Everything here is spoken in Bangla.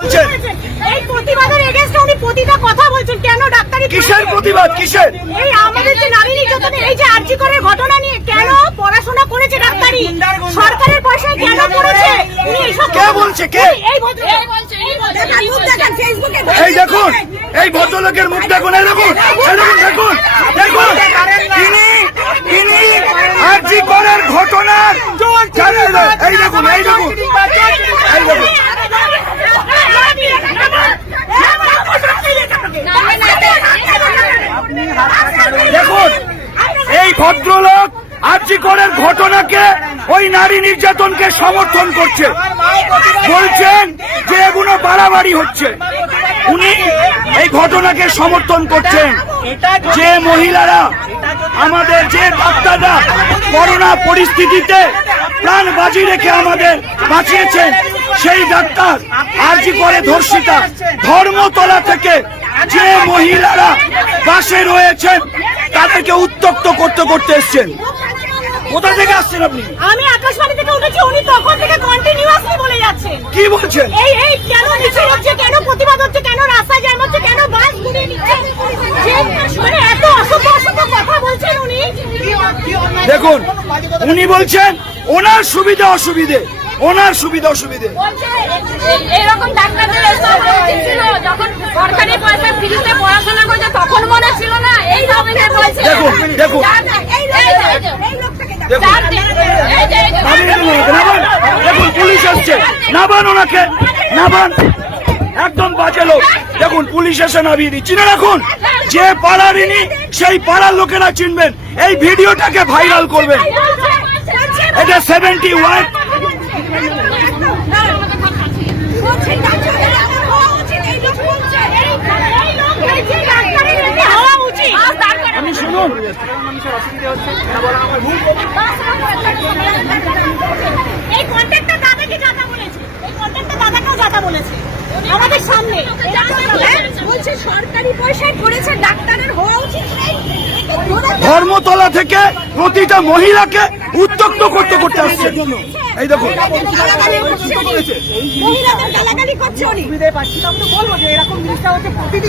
এই প্রতিবাদের এগেনস্টে উনি প্রতিটা কথা বলছেন। কেন ডাক্তারি কিসের প্রতিবাদ? কিসের? এই আমাদের যে নারী নির্যাতনে এই যে আর্জি করে ঘটনা নিয়ে কেন পড়াশোনা করেছে ডাক্তারি? সরকারের পয়সায় কেন করেছে? উনি এইসব কে বলছে, কে? এই ভদ্র এই বলছে? এই দেখেন ফেসবুকে এই দেখুন এই ভদ্রলোকের মুখ দেখুন এই দেখুন এই দেখুন দেখুন তিনি তিনি আরজি করের ঘটনার এই দেখুন এই দেখুন। এই দেখুন দেখুন। ভদ্রলোক আরজি করের ঘটনাকে ওই নারী নির্যাতনকে সমর্থন করছে। বলছেন যে এগুলো বাড়াবাড়ি হচ্ছে। উনি এই ঘটনাকে সমর্থন করছেন যে মহিলারা আমাদের যে ডাক্তাররা করোনা পরিস্থিতিতে প্রাণ বাজি রেখে আমাদের বাঁচিয়েছেন, সেই ডাক্তার আরজি করে ধর্ষিতা ধর্মতলা থেকে যে মহিলারা বাসে রয়েছেন তাদেরকে উত্তক্ত করতে করতে এসছেন। কোথা থেকে আসছেন আপনি? আমি আকাশবাণী থেকে উঠেছি উনি তখন থেকে কন্টিনিউয়াসলি বলে যাচ্ছেন। কি বলছেন? এই এই কেন মিছিল হচ্ছে কেন প্রতিবাদ হচ্ছে কেন রাস্তায় জ্যাম হচ্ছে কেন বাস ঘুরিয়ে নিচ্ছে? মানে এত অসভ্য অসভ্য কথা বলছেন উনি। দেখুন উনি বলছেন ওনার সুবিধা অসুবিধে ওনার সুবিধা অসুবিধে। এরকম ডাক্তারদের যখন সরকারি পয়সা ফ্রিতে পড়াশোনা করছে তখন মনে ছিল না এই ধরনের বলছে দেখুন, দেখুন। এই যে, এই যে, এই যে। দেখুন যার যে- এই যে, এই যে। নামিয়ে দিন ওনাকে, নামান। দেখুন পুলিশ আসছে নাবান ওনাকে নাবান একদম বাজে লোক। দেখুন, পুলিশ এসে নামিয়ে দিচ্ছি। না রাখুন, যে পাড়ার ইনি, সেই পাড়ার লোকেরা চিনবেন। এই ভিডিওটাকে ভাইরাল করবেন। এটা সেভেন্টি ওয়ান আমি শুনুন। এই আমাদের সামনে। বলছে সরকারি পয়সায় করেছে ডাক্তারের হওয়া উচিত ধর্মতলা থেকে প্রতিটা মহিলাকে উত্তক্ত করতে করতে আসছে। এই দেখো। মহিলাদের গালাগালি করছে উনি।